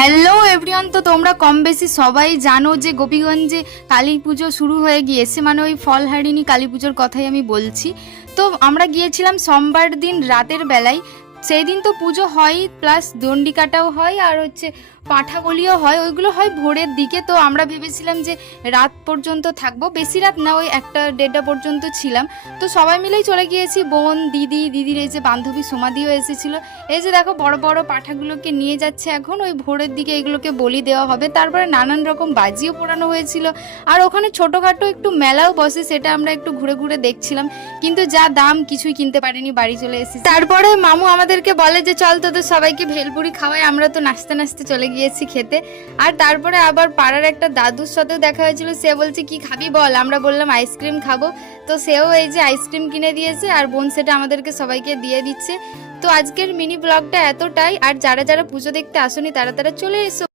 Hello everyone, তো তোমরা কম বেশি সবাই জানো যে গোপীগঞ্জে কালী পুজো শুরু হয়ে গিয়েছে, মানে ওই ফলহারিণী কালী পুজোর কথাই আমি বলছি। তো আমরা গিয়েছিলাম সোমবার দিন রাতের বেলায়। সেই দিন তো পুজো হয়, প্লাস দণ্ডি কাটাও হয়, আর হচ্ছে পাঁঠা বলিও হয়, ওইগুলো হয় ভোরের দিকে। তো আমরা ভেবেছিলাম যে রাত পর্যন্ত থাকবো, বেশি রাত না, ওই 1টা-1:30 পর্যন্ত ছিলাম। তো সবাই মিলেই চলে গিয়েছি, বোন, দিদির এই যে বান্ধবী সোমাদিও এসেছিল। এই যে দেখো বড় বড় পাঁঠাগুলোকে নিয়ে যাচ্ছে এখন, ওই ভোরের দিকে এগুলোকে বলি দেওয়া হবে। তারপরে নানান রকম বাজিও পোড়ানো হয়েছিল, আর ওখানে ছোটোখাটো একটু মেলাও বসে, সেটা আমরা একটু ঘুরে ঘুরে দেখছিলাম। কিন্তু যা দাম, কিছুই কিনতে পারিনি, বাড়ি চলে এসেছি। তারপরে মামু আমাদেরকে বলে যে চল তোদের সবাইকে ভেলপুরি খাওয়াই। আমরা তো নাচতে নাচতে চলে গিয়েছি খেতে। আর তারপরে আবার পাড়ার একটা দাদুর সাথেও দেখা হয়েছিল, সে বলছে কি খাবি বল, আমরা বললাম আইসক্রিম খাবো। তো সেও এই যে আইসক্রিম কিনে দিয়েছে, আর বোন সেটা আমাদেরকে সবাইকে দিয়ে দিচ্ছে। তো আজকের মিনি ব্লগটা এতটাই। আর যারা যারা পুজো দেখতে আসেনি তারা চলে এসো।